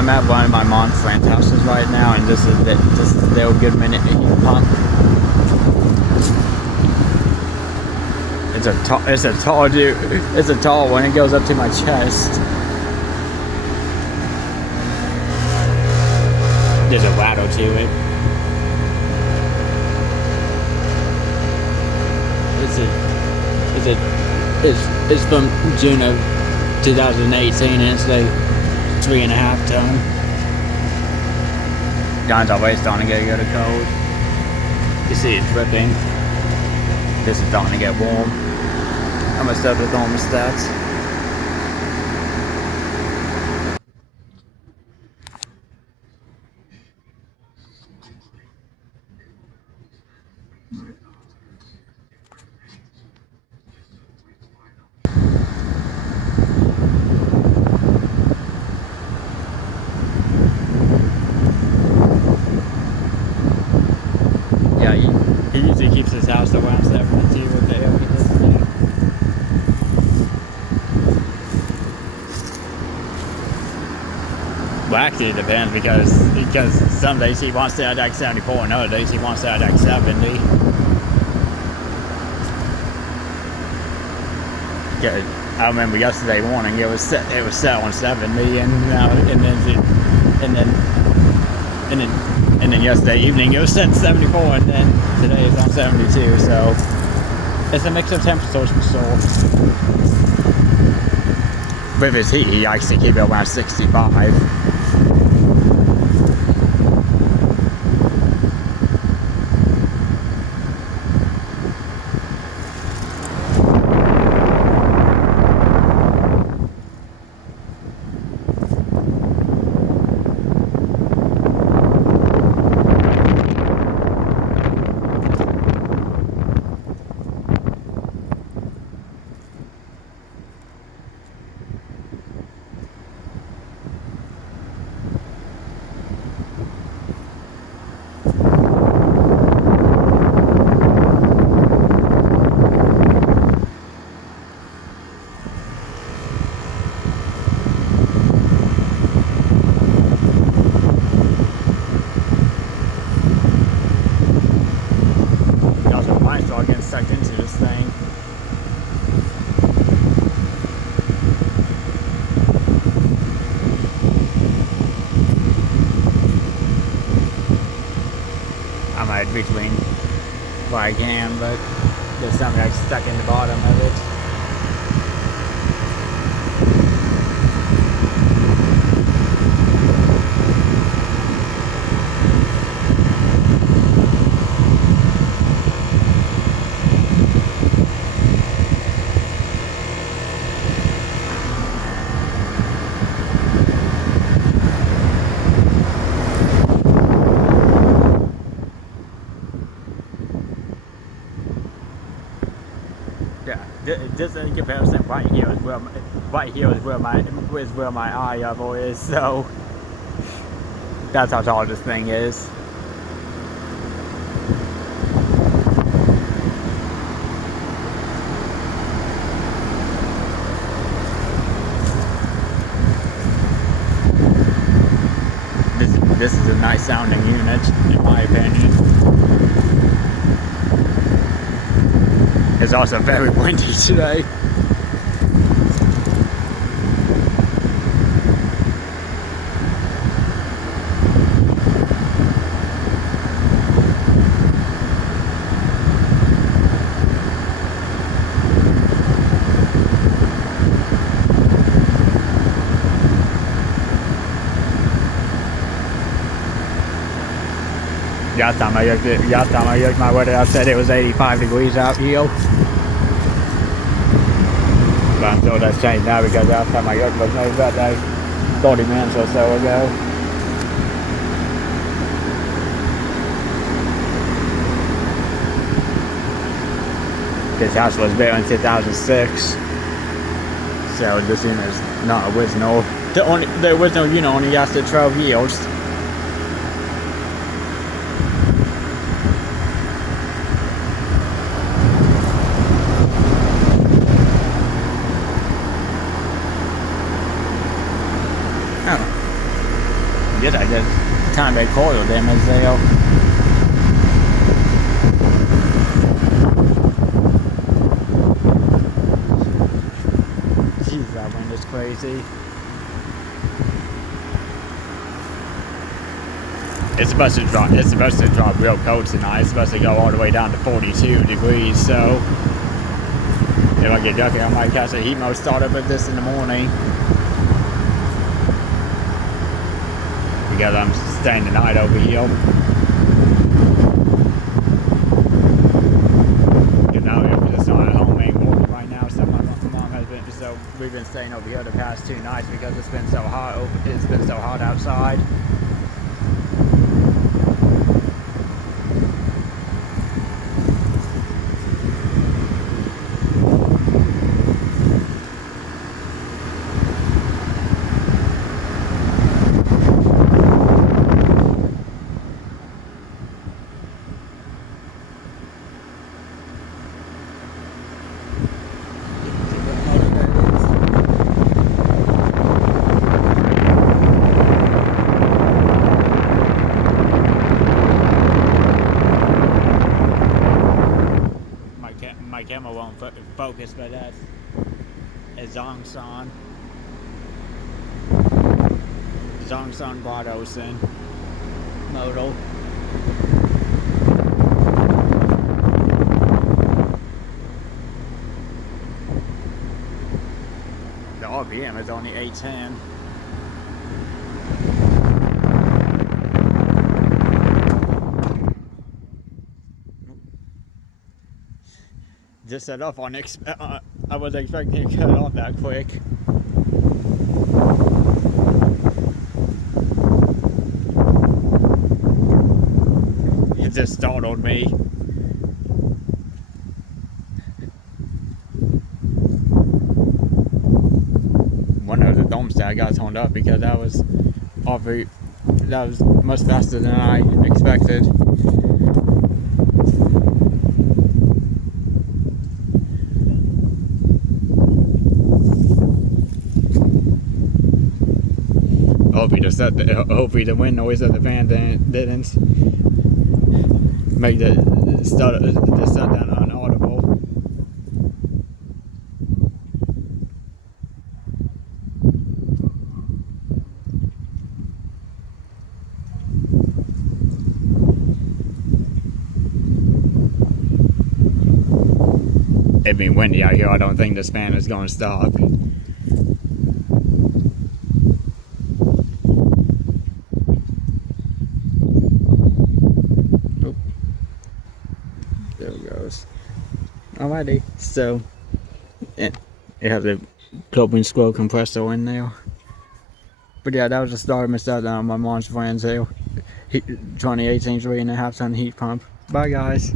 I'm at one of my mom's friend's houses right now, and this is the old Goodman Heat pump. It's a tall dude. It's a tall one. It goes up to my chest. There's a rattle to it. It's from June of 2018, and it's like 3.5 ton. Guns always starting to get cold. You see it dripping. This is starting to get warm. I'm gonna start the thermostats. Yeah, he usually keeps his house around 72 with the air conditioning. Well, actually it depends because some days he wants to at like 74 and other days he wants to at like 70. Yeah, I remember yesterday morning it was set on 70, and then yesterday evening it was set 74, and then today it's on 72. So it's a mix of temperatures for sure. With his heat, he likes to keep it around 65. Getting sucked into this thing. I might between where I can, but there's something like stuck in the bottom of it. Just in comparison, right here is where my eye level is. So that's how tall this thing is. This is a nice sounding unit, in my opinion. It's also very windy today. Last time I looked my weather, I said it was 85 degrees out here. But I'm sure that's changed now, because last time I looked was maybe about like 30 minutes or so ago. This house was built in 2006, so this unit is not original. The original unit only lasted 12 years. kind of a coil damage there. Jeez, that wind is crazy. It's supposed to drop. It's supposed to drop real cold tonight. It's supposed to go all the way down to 42 degrees. So if I get lucky, I might catch a heat mode startup at this in the morning. Because I'm staying the night over here. And now we're just not at home anymore right now. So my mom has been. So we've been staying over here the past 2 nights because it's been so hot. It's been so hot outside. My camera won't focus, but that's a Zongsan Badosin model. The RPM is only 810. Just set off on I wasn't expecting it to cut off that quick. It just startled me. One of the thermostat got turned up because that was much faster than I expected. Hopefully the wind noise of the fan didn't make the shutdown unaudible. It being windy out here, I don't think this fan is going to stop. There it goes. Alrighty, so it has a propane scroll compressor in there. But yeah, that was the start of my shutdown on my mom's friend's here. 2018 3.5 ton heat pump. Bye guys.